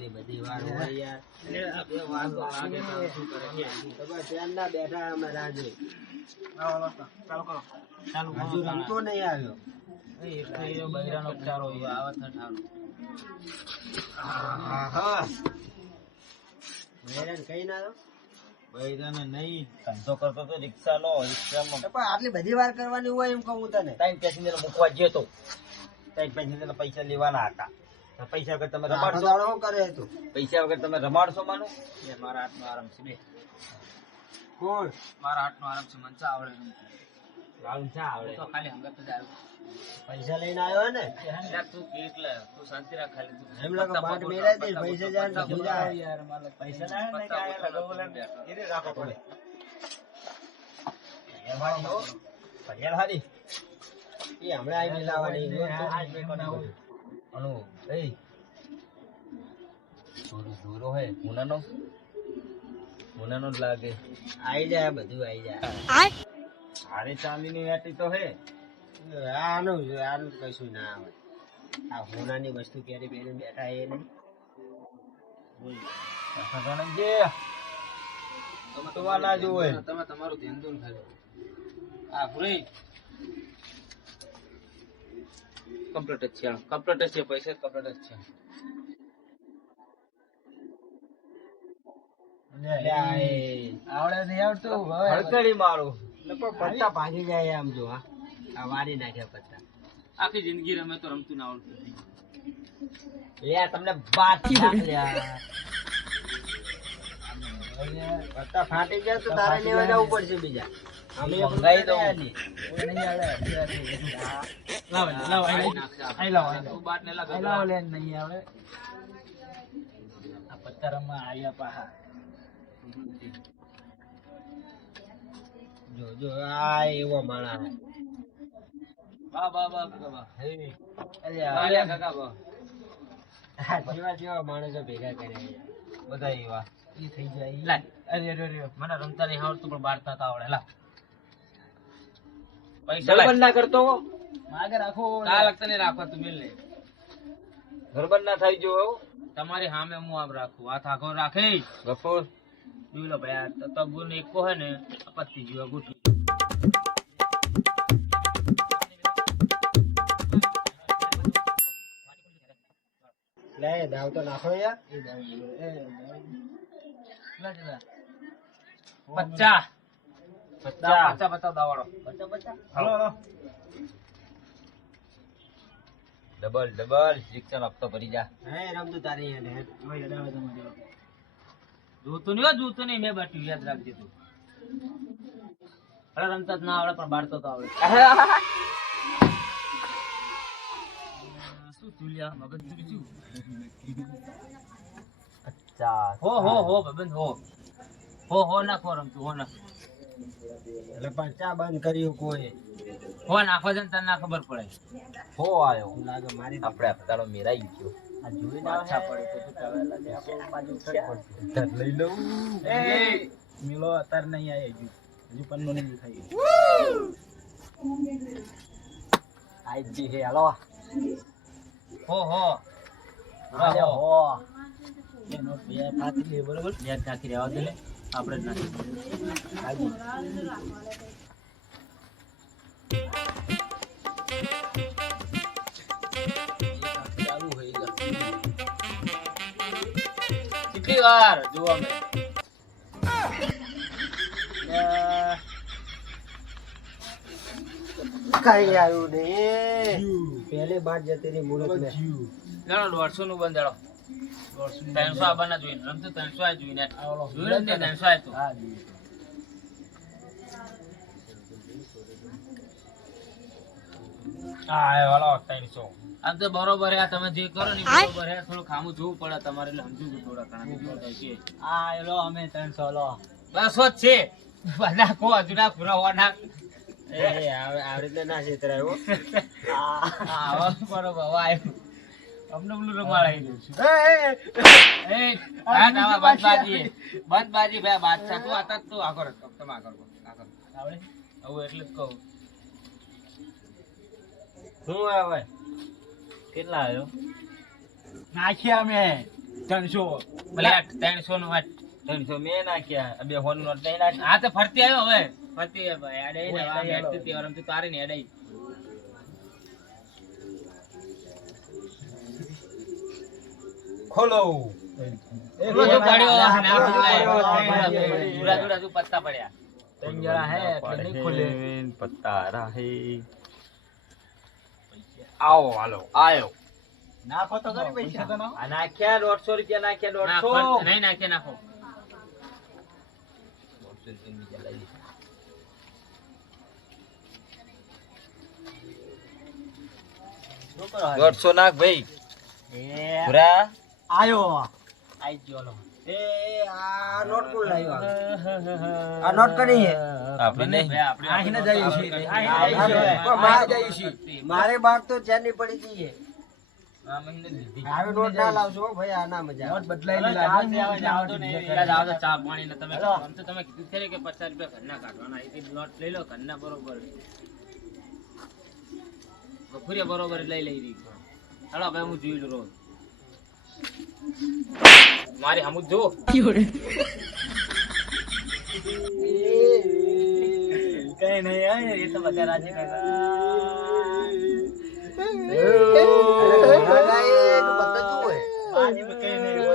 એટલી બધી વાર હોય યાર. બે વાર તો લાગે તો શું કરે કે તમે ટ્રેનના બેઠા અમે રાહ જોઈ. ચાલો કરો. હજુ રમતો નહીં આવ્યો. એ બૈરાનો ચારો આવત ન ઠારો. આહા. બૈરાને કઈ ના આવ્યો? બૈરાને નહીં ધંધો કરતો તો રિક્ષા લો રિક્ષામાં તો પણ આટલી બધી વાર કરવાની હોય એમ કહું તને. ટાઈમ પેસેન્જર મૂકવા ગયો તો ટાઈમ પેસેન્જર પૈસા લેવાના હતા. પૈસા વગર તમે રમાડશો? શું કરે તું? પૈસા વગર તમે રમાડશો માનો? મારા હાથનો આરામ છે બે. કોણ? મારા હાથનો આરામ છે. મને ચા આવડે નહીં. રામ ચા આવડે? તો ખાલી હંગત જ આવ્યો. પૈસા લઈને આવ્યો હે ને? તું એટલે તું શાંતિ રાખ ખાલી તું. એમ લાગે બાટ મેરાઈ દે પૈસા જાય ને તું જા. યાર મારા પૈસા લાવે ને કાયા લગાવો ને એને રાખો પડે. એમાં હો પડિયાલ હારી. એ હમણાં આવી લાવવાની અનુ એ દૂરો હે મુનાનો જ લાગે. આઈ જાય બધું આઈ જાય. હારે ચાંદીની વેટી તો હે. આનું કશું ના આવે. આ હોનાની વસ્તુ કેરી બેરી બેઠા એ નહીં. તમે ના જોવે તમે તમારું ધ્યાન દો ખાલી. આ પૂરી કમ્પ્લીટ જ છે. કમ્પ્લીટ જ છે. પૈસા કમ્પ્લીટ જ છે. આવડે નહીં આવડતું હળકડી મારું પત્તા ભાગી જાય આમ જો. આ વારી નાખ્યા પત્તા. આખી જિંદગી રમે તો રમતું ના આવડતું. લે તમને બાકી પત્તા ફાટી ગયા તો તારે લેવા જવું પડશે બીજા. અમે મંગાઈ દઉં. તું બાટ ને લાવ નહીં આવે આ પત્તા રમવા આયા પાહા. જો આ એવો માણસ બા બા બા બા અલ્યા કાકા બા જેવા જેવા માણસો ભેગા કર્યા બધા એવા ઈ થઈ જાય. લાય. અરે મને રમતા નહીં આવડતું પણ બારતા તો આવડે. લા પૈસા ગરબન ના કરતો માગે રાખો કા લગતા નહીં રાખવા તું મિલ લે. ગરબન ના થઈ જો તમારી સામે હું આમ રાખું. હાથ આખો રાખે ગફુર જોઈ લો ભાઈ. આ તબુ ને એકો હે ને પત્તી જેવા ગુઠી. લે દાવ તો નાખો યાર. 50 બતાવ દાવાડો. ડબલ શિક્ષણ હપ્તો ભરી જા. હે રમતું તારી હેડ જોતું નહીં મેં બાટ્યું યાદ રાખજે તું. અરે રમતા જ ના આવડે પણ બાળતો તો આવડે. શું તુલ્યા મગજ શું? હો ભાઈબંધ હો નાખો રમતું હો નાખો. એટલે પણ ચા બંધ કર્યું કોઈ હો નાખો છે ને તને ના ખબર પડે. હો આવ્યો લાગે મારી આપણે તારો મેરાઈ ગયો. આ જોઈ ના પાછા પડે તો તું ચાલે લાગે આપણે બાજુ લઈ લઉં. એ મિલો અત્યારે નહીં આવી ગયું હજુ પન્નો નહીં ખાઈ આઈ જી હે હાલો હો હાલે હો એનો બે પાતી લે બરોબર. યાદ નાખી રહેવા દે ને આપણે જ નાખી. ચાલુ હોય જા. કેટલી વાર જોવા મેં કઈ આવ્યું નહીં. પહેલી બાર જતી રહી મુરત ને. જાણો 150 નું બંધાડો. 300 આવવાના જોઈને રમતું 300 આ જોઈને જોઈને ને 300 આ તો હા હાલો 300. આમ તો બરોબર હે. તમે જે કરો ને એ બરોબર હે. થોડું ખામું જોવું પડે તમારે એટલે સમજુ છું થોડા ઘણા બીજું થાય છે. આ લો અમે 300 લો. બસો જ છે. બધા કો હજુ ના પૂરા હોવા નાખ. એ આવી રીતે ના છેતરાય હો. હા બરોબર હવે આવ્યું. અમને પેલું રમાડાઈ દઉં છું. બંધબાજી ભાઈ બાદશાહ તું આતા તું આગળ તમે આગળ આવડે હવે એટલે જ કહું. શું આવે કેટલા આવ્યો? નાખ્યા અમે 300 ભલે 300 નો વાત 300 મેં નાખ્યા બે હોન નોટ નહીં નાખ્યા હા તો ફરતી આવ્યો હવે ફરતી ભાઈ આડે ને આ બેઠતી હતી વરમ તો તારી ને આડે ખોલો રોજો પડ્યો અને આ પૂરા જોડા જો પત્તા પડ્યા ત્રણ જણા હે એટલે નહીં ખોલે પત્તા રહે આવો હાલો આયો નાખો તો કરી પૈસા તો નાખો આ નાખ્યા 150 રૂપિયા નાખ્યા ના 150 ફરત નહીં નાખે નાખો 150 નાખ ભાઈ એ પૂરા આયો આઈ ગયો લો એ આ નોટ કોણ લાવ્યો આ નોટ કરી હે આપણે નહીં આહીને જઈએ છીએ મારે બાદ તો ચેનની પડી ગઈ હે આ મહિને દીધી આવી નોટ ના લાવશો ભાઈ આ ના મજા નોટ બદલાઈ લાગે જાવ તો ચા પાણી ને તમે આમ તો તમે કીધું છે કે 50 રૂપિયા ઘરના કાઢવાના એક નોટ લઈ લો ઘરના બરોબર બપોરે બરોબર લઈ રહી હાલો ભાઈ હું જોઈ લઉં રોજ મારી હમું જો કઈ નહીં એ તો બધા રાજી બાજી पे कहीं नहीं हुआ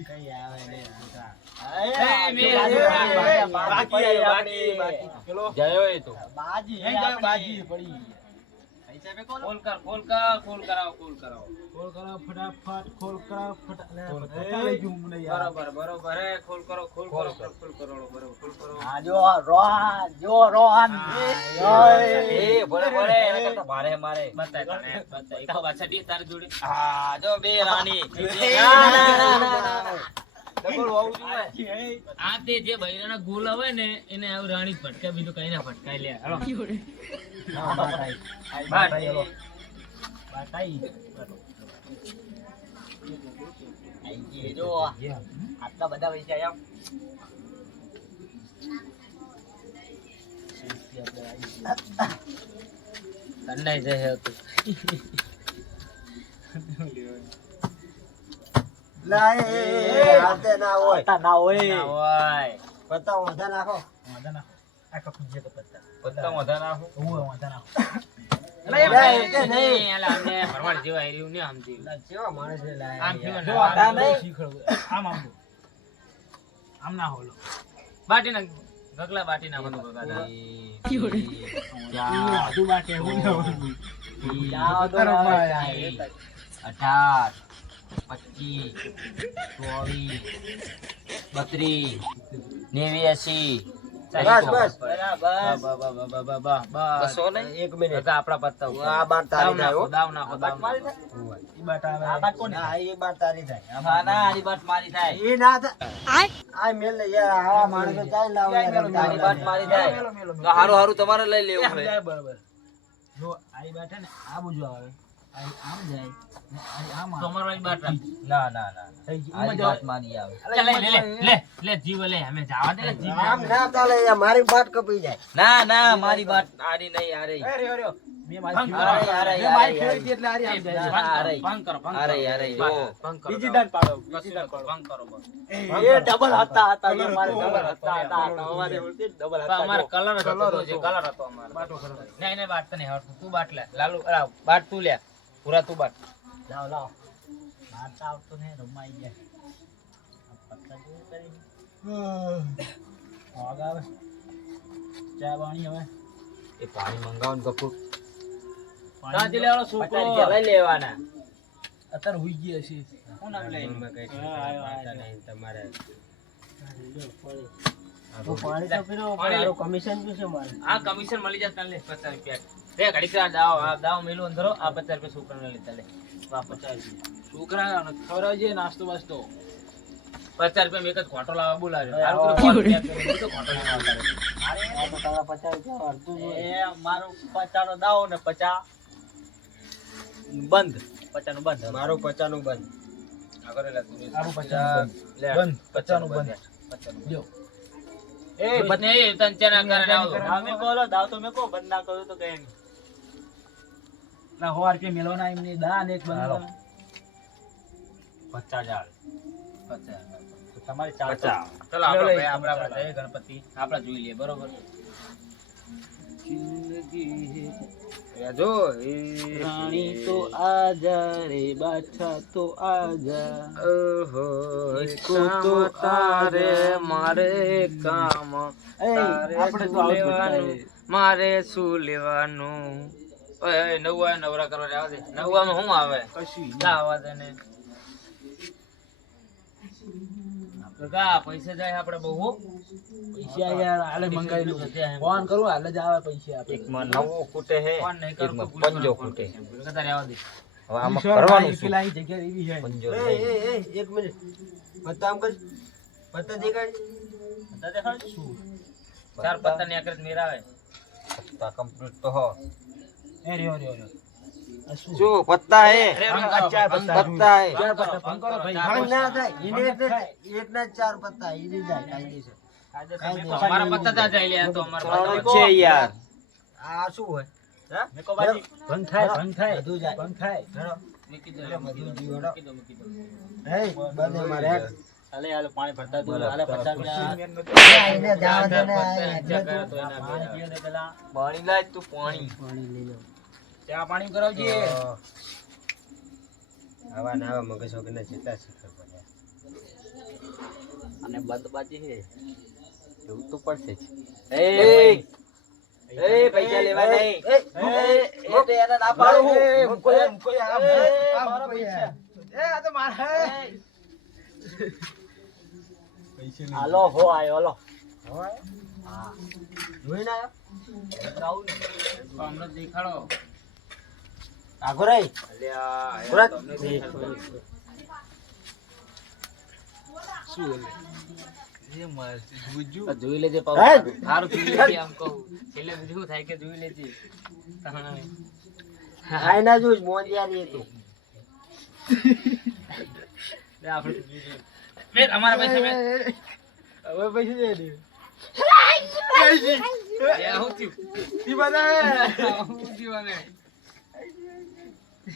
कहीं आवे नहीं बाकी चलो જયો એ તો बाजी है बाजी पड़ी ऐसे में खोल कराओ खोल करो फटाफट खोल करो फटाफट नहीं यार बरोबर है खोल करो बरोबर खोल करो हां जो रोहन એ બરાબર હે એને કરતા ભારે મારે બતા એક વાછડી તાર જોડે હા જો બે રાણી ડબલ હોવું જોઈએ આ તે જે બૈરાના ગોલ આવે ને એને આવ રાણી ફટકા બીજું કઈ ના ફટકાઈ લે હાલો બાટાઈ આઈ જો આટલા બધા પૈસા આયા તન્નાઈ જાય હતું લાય હાથે ના હોય ના હોય ઓય પત્તા ઓંધા નાખો વાંધા ના આ કપી જે પત્તા પત્તા ઓંધા નાખો હું વાંધા ના નહીં આલા અમને ભરવાડ જેવા હેર્યું ને આમ જેવું કેવા માણસ ને લાય આમ થયું જો ને આતા નહીં શીખડો આમ ના હોલો બાટી ના ગગલા બાટી ના બધું બગાડા બધું બાટે હું ન હોલું 18 25 24 32 89 બસ એક મિનિટ બધા આપડા પત્તા આ બાર તારી થાય હો દાવ નાખો ઈ બાટ આવે આ બાટ કોને ના એ બાર તારી થાય ના ના આરી બાટ મારી થાય એ ના થાય આ મેલ ને યાર આવા માણસો ચાલ લાવ યાર તારી બાટ મારી થાય તો હારું તમારે લઈ લેવું છે બરાબર જો આઈ બાટ હે ને આ બાજુ આવે આઈ આમ જાય ને આઈ આમ આવે તમારો આરી બાટ ના ના ના થઈ ગઈ આરી ઈમાં બાત જાવ મારી આવે લે જીવ લે અમે જવા દે જીવ આમ ના ચાલે યાર મારી બાટ કપાઈ જાય ના ના મારી બાટ આરી નહીં આરે અરે મે ભંગ મારી કરો, ખેડી એટલે આરી આમ જાય ભંગ કરો અરે યાર જો ભંગ કરો બીજી દાન પાડો ભંગ કરો બસ એ ડબલ હતા એ મારે ડબલ હતા અમારે બોલતી ડબલ હતા અમાર કલર હતો જે કલર હતો અમાર નહીં નહીં બાટ નહીં હટ તું બાટ લે લાલુ અલા બાટ તું લે પૂરા તું બાટ લાવ લાવ મારતા આવતો ને રમાઈ ગયા પત્તા જો કરી આવે ચા પાણી હવે એ પાણી મંગાવન કપૂર કાજી લેવાનો છોકરો લઈ લેવાના અત્યારે હુઈ ગયા છે હું નામ લે તમારે તો પાણી તો પીરો મારું કમિશન શું છે મારે આ કમિશન મળી જાય તને લે 50 રૂપિયા રે ઘડી કા દાવ મેલું અંદરો આ 50 રૂપિયા છોકરાને લેતા લે વાપસ 50 રૂપિયા છોકરા ખવરાવજે નાસ્તો બાસ્તો 50 રૂપિયા મેં એક જ ખોટો લાવવા બોલાવ્યો હારું તો ખોટો લેવા આવતા આ તો તારા 50 રૂપિયા અડધું એ મારું 50 નો દાવ ને 50 બંધ 50 નું બંધ મારું 50 નું બંધ આગળ લે તું આરું 50 લે બંધ 50 નું બંધ 50 નું લ્યો એ બને તન ચેના કરે આવો દાવ મે બોલો દાવ તો મે કો બંધ ના કરું તો કઈ નહીં ના 100 રૂપિયા મેલવાના એમની દાન એક હાલો. બંધ 50,000 તમારી 50. 400 ચલો આપણે ભાઈ આપણા જય ગણપતિ આપણે જોઈ લઈએ બરોબર જો રાણી તો આજા રે બાદશાહ તો આજા ઓહો इसको तो तारे મારે કામ આપણે તો આવું જ બોલતા હે. મારે શું લેવાનું ઓય નવા નવરા કરવા આવા દે નવામાં શું આવે કશું લા આવા દે ને કાકા પૈસા જાય આપણે બહુ પૈસા યાર હાલે મંગાવી લો ફોન કરું હાલે જ આવે પૈસા આપે એકમાં નવો ખૂટે હે ફોન નહીં કરું એકમાં કોઈ પંજો ખૂટે કતા રહેવા દે હવે આમાં ઈશ્વર કરવાનું ભાઈ શું પેલા અહીં જગ્યા એવી છે પંજો એ લઈ. એ એક મિનિટ પત્તા આમ કર પત્તા દેખાડ બધા દેખાડ શું ચાર પત્તા ને એકરે મેરાવે પત્તા complete તો હો. એ રહ્યો રહ્યો રહ્યો આ શું શું પત્તા હે આ ચાર પત્તા પત્તા હે ચાર પત્તા ભંગ કરો ભાઈ ભાગ ના થાય ભંગ થાય. એક ના 4 પત્તા ઈને જાય કાયદેસર અમારા પત્તા તા જાય લે આ તો અમારા ત્રણ પત્તા જ છે યાર આ શું હોય હા મેકો બાજી ભંગ થાય ભંગ થાય બધું જાય. ભંગ થાય હેડો મૂકી દો બધું મૂકી જીવો દો હેડો. મૂકી દો મૂકી દો હે બંને મારે હેડ. હાલે હાલે પાણી ભરતા દો હાલે 50 આઈને જાવા દે ને આ એટલે કરે તો પાણી એના પીઓ દે પેલા પાણી લાય તું પાણી પાણી લઈ લો ચા પાણી કરાવજે આવા ને આવા મગજ વગરના જેટલા શીખર પડ્યા અને બંધ બાજી હે એવું તો પડશે જ. એ એ પૈસા લેવા નહીં એ એ તો એને ના પાડું હું. મુકો આ મારા પૈસા એ આ તો મારા હાલો હો આયો હાલો હોય હા જોઈને આયો અમને દેખાડો આગો રહી અલ્યા સુરત. તમને દેખાડો જોઈ લેજે પાઉ હે? સારું જોઈ લેજે આમ કહું છેલ્લે બીજું થાય કે જોઈ લેજે આઈ ના જોઈશ મોંડિયારી હતું મેં અમારા પૈસા મેં હવે પૈસા દે દે હું થયું ઈ બધા હું થયું અને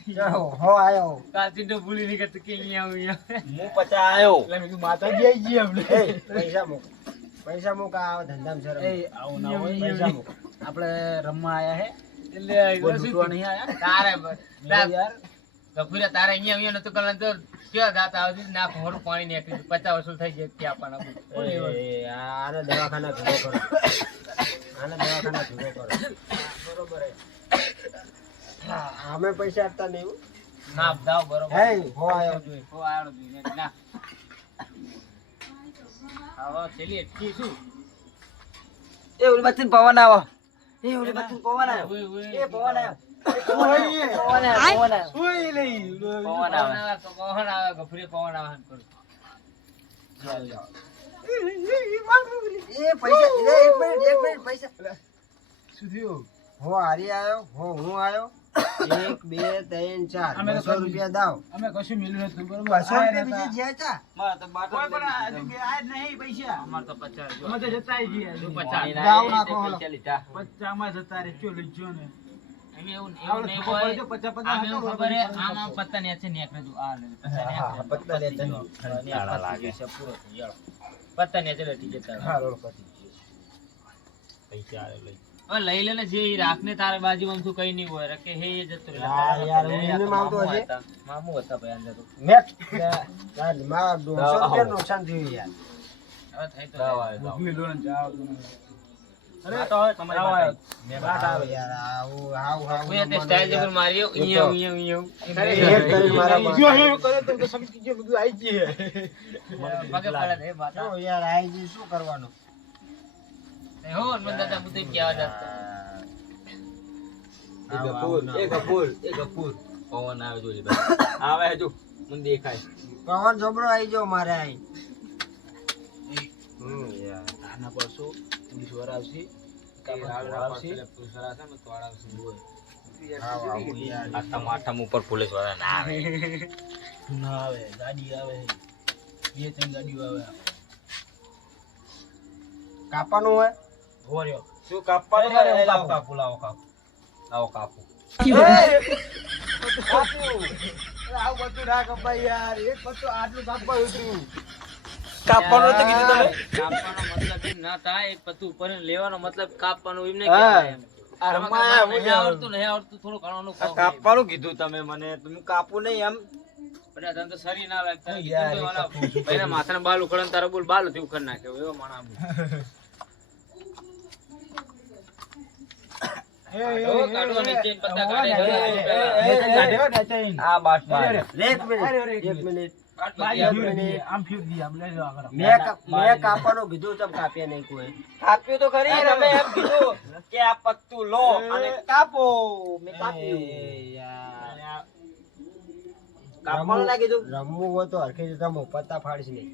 ચાલો હો આયો કાચી તો ભૂલી નહીં કરતું કે અહીંયા આવું હું પચા આયો એટલે મેં કીધું માતાજી આઈ ગઈ આપણે એ પૈસા મૂક આ ધંધામાં શરમ એ આવું ના હોય પૈસા મૂક આપણે રમવા આયા હે એટલે કોઈ લૂંટવા નહીં આયા તારે યાર ગફુરા તારે અહીંયા નતું કરવાનું તો ક્યાં દાંત આવતી ના ખોરું પાણી નીકળી 50 વસૂલ થઈ જાય ક્યાં પણ એ આને દવાખાના ભેગો કરો આને દવાખાના ભેગો કરો બરોબર હા, અમે પૈસા આપતા નહીં હો. ના દાવ બરોબર હે હો આયો હો આડો જોઈને ના આવો છેલી એટલી શું એ ઓલી બાજુ પવન આવો એ ઓલી બાજુ પવન આયો ઓય, ઓય. એ પવન આયો ઓય. પવન આયો ઓય લઈ પવન પવન આવે આવે તો પવન આવે ગફુરી પવન આવે કરું એ પૈસા એક મિનિટ પૈસા શું થયું હો હારી આયો હો હું આયો 1 2 3 4 અમે તો 200 રૂપિયા દાવ અમે કશું મિલ્યું નતું બરોબર 200 આયા રૂપિયા નતા. બીજે જ્યાં તા મારા તો બાટો કોઈ પણ આજે કે આજ નહીં પૈસા અમાર તો 50 અમે તો જતા આઈ ગયા શું છે. 50 દાવ નાખો હાલો. પૈસા લીધા પચામાં જતા રે ચો લીજો ને એમ એવું આપણે નહીં ખબર હોય પડે તો 50 આમ એવું ખબર હે હતો. આમ પત્તા ને છે નેકરે જો આ લે હા, પત્તા ને છે. તાળા લાગે. પૂરો થઈ ગયો પત્તા ને છે લટી જતા હા, રોડ પર. પૈસા આલે લઈ હવે લઈ લે ને જે ઈ રાખને તારે બાજુમાં શું કઈ નહીં હોય કે હે એ જતો રહે યાર, હું એમને માંગતો હશે. મામુ હતા ભાઈ અંદર તો મેટ યાર માં 200 રૂપિયા નુકસાન થયું યાર હવે થાય તો દાવ આયો દાવ ઊભી લો ને જાઓ તમે. અરે તો હવે તમારી આવો, પાસે. આવો. બાટ આવે યાર આવું હાવ હું તે સ્ટાઇલ જેવું માર્યો અહીંયા હેડ કરીને મારા જો હે કરે તો તો સમજી ગયો બધું આઈ ગઈ પગે પડે હે બાતા જો યાર આઈ જી શું કરવાનું હો મન દાદા મુદે કેવા જાત એ ગફૂર પવન આવે જો લી બાજુ આવે હજુ મને દેખાય પવન જબરો આઈ ગયો મારે આઈ યાર આના પરસો પોલીસ વાળા આવશે આઠમ ઉપર પોલીસ વાળા ના આવે ના આવે ગાડી આવે બે ત્રણ ગાડીઓ આવે કાપવાનું હોય હોર્યો શું કાપવાનું અરે, લાવો કાપો. કાપુ લાવો કાપુ લાવો કાપુ પત્તું ના કપાય યાર, એક પત્તું આટલું કાપવા ઉતર્યું. કાપવાનું તો કીધું તમે. કાપવાનો મતલબ એમ ના થાય, એક પત્તું ઉપર લેવાનો મતલબ કાપવાનું એમ નહીં હા. કહેવાય એમ. આ રમાય તમારે હું નહીં આવડતું થોડું ઘણું આ કાપવાનું કીધું તમે મને, તમે કાપું નહીં એમ. બધા તને તો સરી ના લાગતા. યાર, કીધું તો એક ઓલા પત્તું ભાઈના માથાના બાલ ઉખડે ને તારા બોલ બાલ થી ઉખડ નાખે એવો માણા આમ. કાઢો, કાઢો, નીચે પત્તા કાઢે. આ બાટ મારે. એક મિનિટ આમ ફ્યુઝ દી, આમ લઈ લો આગળ. મેં કાપવાનું કીધું, ચમ કાપ્યા નહીં કોઈ. કાપ્યું તો ખરી, તમે એમ કીધું કે આ પત્તું લો અને કાપો. મેં કાપ્યું. કાપવાનું ના કીધું. રમવું હોય તો હરખી રીતે રમો, પત્તા ફાડીશ નહીં.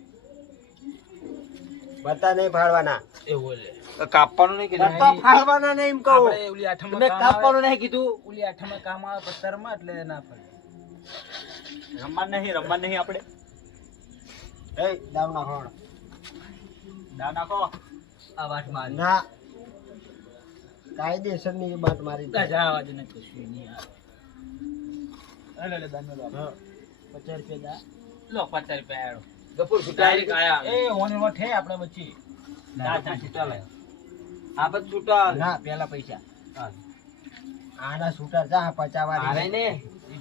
પત્તા નહીં ફાડવાના. એવું લે. તો કાપવાનું નહીં કીધું. પત્તા ફાડવાના નહીં એમ કહું. આપણે ઓલી આઠમમાં મેં કામ કાપવાનું આવે, નહીં કીધું. ઓલી આઠમમાં કામ આવે પત્તરમાં, એટલે ના પડે. રમવાનું નહીં આપણે. એ દાવ નાખો. દા નાખો. આ વાટ મારી. ના, કાયદેસર ની બાટ મારી દે. જવા દે, નથી કશું નહીં યાર. લે, દાનો લો. 50 રૂપિયા દા. લો 50 રૂપિયા આયો. ગફુર ડાયરેક્ટ આયા. એ ઓને વોટ હે આપણે વચ્ચે. છૂટા લે. આ બધું છૂટા. ના, પેલા પૈસા આના છૂટા જા 50 આરે વાળી ને.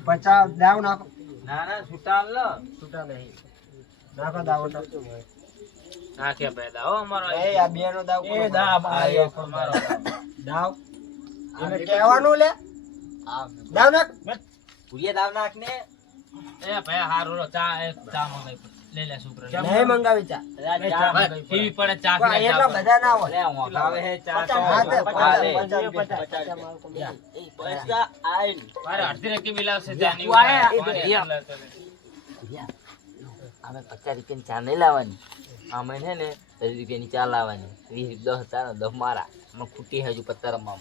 50 દાવ નાખો. ના છૂટા લો. છૂટા નહીં નાખો દાવ તો. નાખ્યા પેદા હો અમારો. એ આ બે નો દાવ એ કોનો? દા આયો અમારો. અમારો. દાવ એને કહેવાનું લે. દાવ નાખ. ભૂરિયા દાવ નાખ ને. એ ભાઈ હારું લો ચા એક ચા મંગાવી લે લે છોકરા. નહીં મંગાવી ચા. પીવી પડે ચા પણ પીને એટલા ચા. બધા ના હોય. લે હું આવે હે ચા તો. હા, તે હા, લે. 50. પૈસા આઈન. મારે અડધી રકી બિલાવશે ચા ની. તું આયા? ઉપાડે. અમે 50 રૂપિયાની ચા નહીં લાવવાની, અમે છે ને 10 રૂપિયાની ચા લાવવાની. 20 10 તારા 10 મારા. અમે ખૂટી હજુ પત્તા રમવા.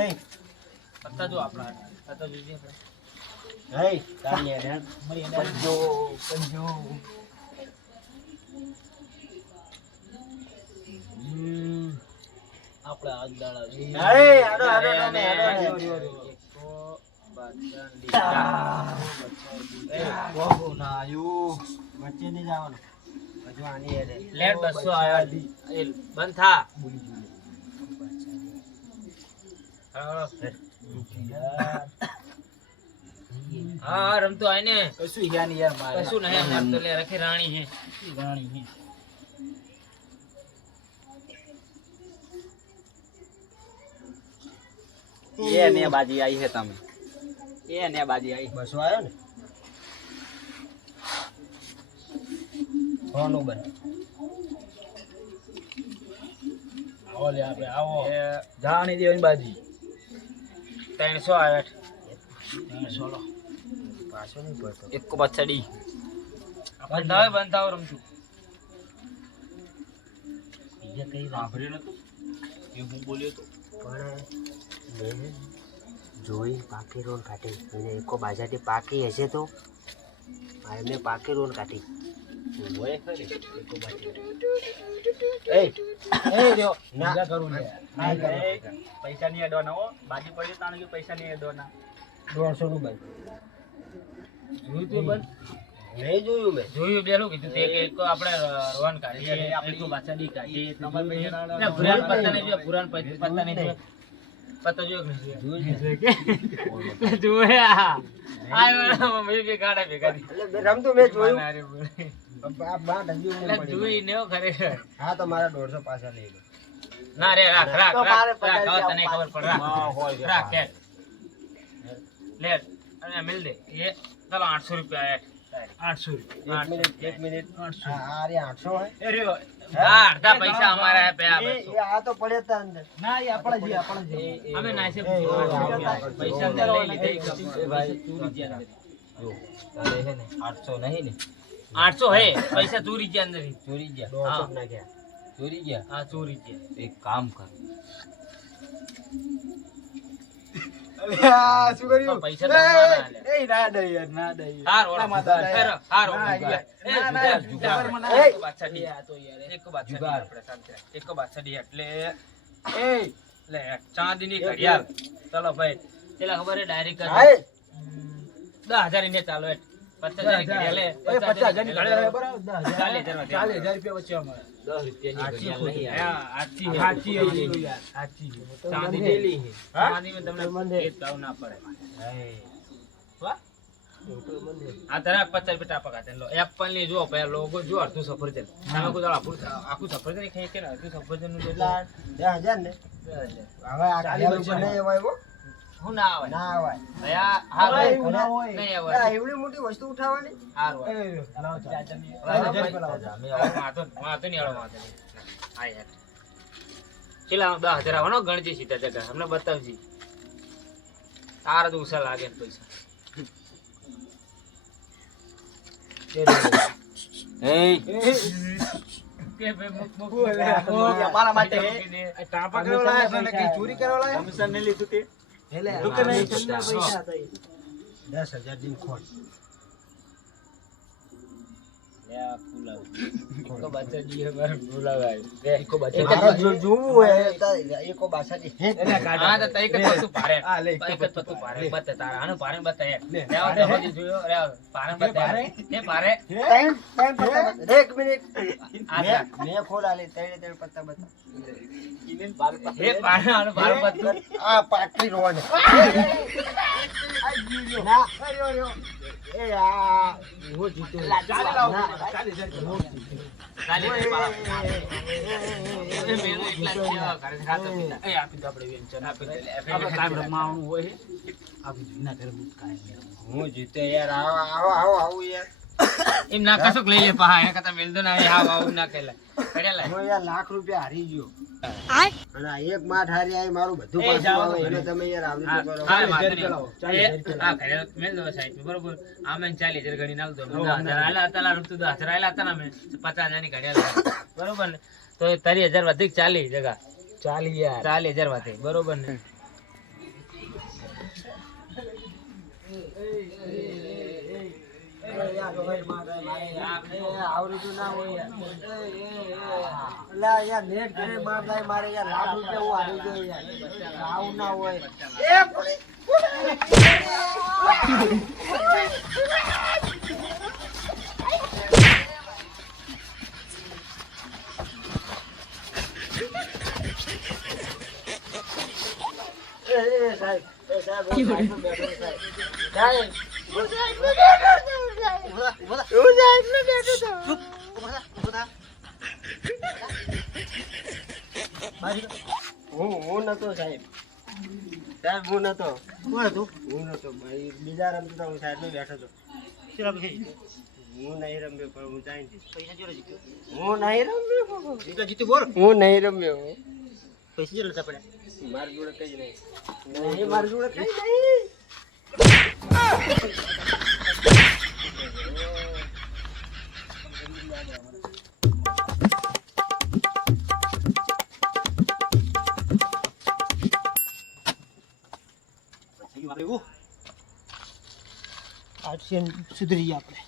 એ પત્તા જો આપણા પત્તા જોઈએ આપણે. એ તારી એને મરી એને. પંજો આપણે આજ દાડા છે. એ આડો તમે આડો. બહુ ના આયું. વચ્ચે નહીં જવાનું. હજુ આની એને. લેટ 200 આયા. એ બંધ થા. હા હા રમતો આય ને. કશું યાર નહીં યાર મારે. કશું નહીં અમાર તો લે રખી રાણી હે. રાણી હે. એ ને બાજી આઈ હે તમે. એ ને બાજી આઈ. 200 આવ્યો ને. હોનું બન. આવો લે આપણે આવો. જાણી દેવાની બાજી. 300 આયા. સોલો. પાછો નહીં પડતો. એક પછડી. બંધ થાવ રમતું. બીજા કઈ સાંભળ્યું નતું? એ હું બોલ્યો તો. પણ મેં જોઈ પાકી રોલ કાઢી અને એકો બાજાટી પાકી હશે તો મારે મેં પાકી રોલ કાઢી. હોય ખરી. એ રહ્યો ના બીજા કરું લે. ના કરો. પૈસા નહીં અડવાના હો. બાજી પડી તાણ કે પૈસા નહીં અડવાના. 150 નું બંધ. જોયું તું બંધ. નહીં જોયું મેં. જોયું બેલું કીધું તે કે એક આપણે રોન કાઢીએ આપણે તો પાછા ડી કાઢીએ તમારે પુરાણ પત્તા નહીં જોયા પુરાણ પત્તા નહીં જોયા પત્તા જોયો કે જોયા આયો મેં બે ગાડા ભેગા દી એટલે મેં રમતું મેં જોયું. અરે બોલે. આ બાટ હજુ નહીં એટલે પડી. જોઈ ને ખરેખર હા તો મારા 150 પાછા લઈ લો. ના રે રાખ રાખ તો મારે રાખ રાખ 50 હવે તને ખબર પડ રાખ હા, હોય છે. રાખ કે લે અને મિલ દે એ ચાલો 800 રૂપિયા 800 રૂપિયા એક મિનિટ આ રે 800 હોય. એ રહ્યો. હા અડધા પૈસા અમારા હે પે આ એ 200 આ તો પડ્યા તા અંદર. ના એ આપણે જે આપણે જે. અમે નાસે એ, પૈસા અંદર લઈ લીધા એ ભાઈ. જો તારે હે ને 800 નહીં ને 800 હે પૈસા ચોરી ગયા અંદર ચોરી ગયા. 150 જ નાખ્યા. ચોરી ગયા. હા ચોરી ગયા એક કામ કર. અલ્યા શું કર્યું? પૈસા તો અમારા આલ્યા. એ ના દે યાર ના દે. હાર ઓળો. ના માતા દે. હારો ના, જુગાર. ના, ના, જુગાર, જુગાર જુગાર. માં ના. એક બાદ છડી. આ તો યાર. એક બાદ છડી જુગાર. આપણે શાંતિ રાખ. એક બાદ છડી એટલે એ લે ચાંદીની ઘડિયાળ. ચલો ભાઈ પેલા ખબર હે ડાયરેક્ટ હા એ. 10,000 ને ચાલો એટ 50,000 ઘડિયાળ લે, 50,000 ની ઘડિયાળ ઘડિયાળ બરાબર 10,000 40,000 40,000 રૂપિયા વચ્ચે અમારે 10 રૂપિયાની ઘડિયાળ નહીં આવે. હા, આજથી હે. સાચી હે યાર સાચી હે. ચાંદી ડેલી છે. ચાંદીમાં તમને એક ભાવ ના પડે. વાહ. આ તારા 50 રૂપિયા ટાપા ખાતે લો. એપલ ની જો પેલા લોગો જો અડધું સફરજન. તમે કોઈ દાડો આખું સફરજન ખાઈ કે અડધું સફરજન નું એટલા 10,000 ને હવે આ ઘડિયાળ ઉપર નહીં અવાય હો. હું ના આવે ના અવાય. ભયા હા હવે ભાઈ એવું ના હોય. નહીં આ આવે એવડી મોટી વસ્તુ ઉઠાવવાની હારું એ લાવો ચાચા ની. વાંધો નહીં આડો વાંધો નહીં આ યાર ચલા 10,000 આવવાનો ગણજી સીધા જગા અમને બતાવજી તાર તો ઉસા લાગે ને પૈસા કે ભાઈ મુક અમારા માટે હે. હે ટાપા કરવા લાયા છે ને કઈ ચોરી કરવા લાયા? કમિશન નહીં લીધું તે? એટલે તું કે નહીં? પૈસા પૈસા થઈ 10,000 દિન ખોટ તો બચ્ચા જી હે મારે બોલાવાય રે ઈકો બચ્ચા. મારા જો જોવું હોય તો એકો બાસાથી હે હા તો તઈ કે પતું પારે આ લે, તઈ કે પતું પારે બત તારા આનો પારે બતાય લે. રે આ હોજી જોયો રે પારે બતાય એ પારે ટાઈમ પત્તા બતા. એક મિનિટ આ મેં ખોલા લે ત્રણ પત્તા બતા. એ પારે આનો પારે બતું આ પાટલી રોડ ના અરે યો એ આ હું જીતો ચાલે લાવો. ના. 40,000 રૂપિયા. ચાલે રે પારા એ મેલો એકલા સેવા કરે છે ખાતો પીતા એ આપી દો આપણે વેચાણ. આપી દે આપણે કામ રમાવાનું હોય હે. આપી દો. એના ઘરે બહુ કાંઈ નહીં. હું જીતે યાર આવો યાર એમ ના કશું લઈ લે પા એ કતા મેલ દો ના હા આવું ના કેલા કડેલા હું યાર લાખ રૂપિયા હારી ગયો અને આ એક માઠ હારી આવી મારું બધું પાછું જાઓ આવે તો એને ઘરે. તમે યાર આવી હા રીતે કરો હા 40,000 વાંધો રૂપિયા લાવો. 40,000 નહીં રૂપિયા હા ઘરે મેલ દો સાઈડ બરોબર આમે 40,000 ગણી નાલ દો 10,000 આલા હતા રૂપિયા 10,000 આલા હતા ને મે 50,000 ની ઘડિયાળ બરોબર ને તો 30,000 વધી 40 જગા 40 યાર. 40,000 વધે બરોબર ને આવડતું ના હોય યાર યાર નેટ ઘરે માર થાય મારે યાર લાખ રૂપિયા હું હારી ગયો યાર આવું ના હોય એ પોલીસ સાહેબ સાહેબ બેઠો સાહેબ હું નતો સાહેબ હું નતો હું નતો ભાઈ બીજા રમતો તો હું સાહેબ બેઠો હતો હું નહીં રમ્યો પણ હું જાય હું નહીં રમ્યો જીતું બોલ. હું નહીં રમ્યો પૈસા જેટલા હતા પડ્યા? મારી જોડે કઈ નહીં મારી જોડે કઈ નહીં સુધરી ગયા આપણે.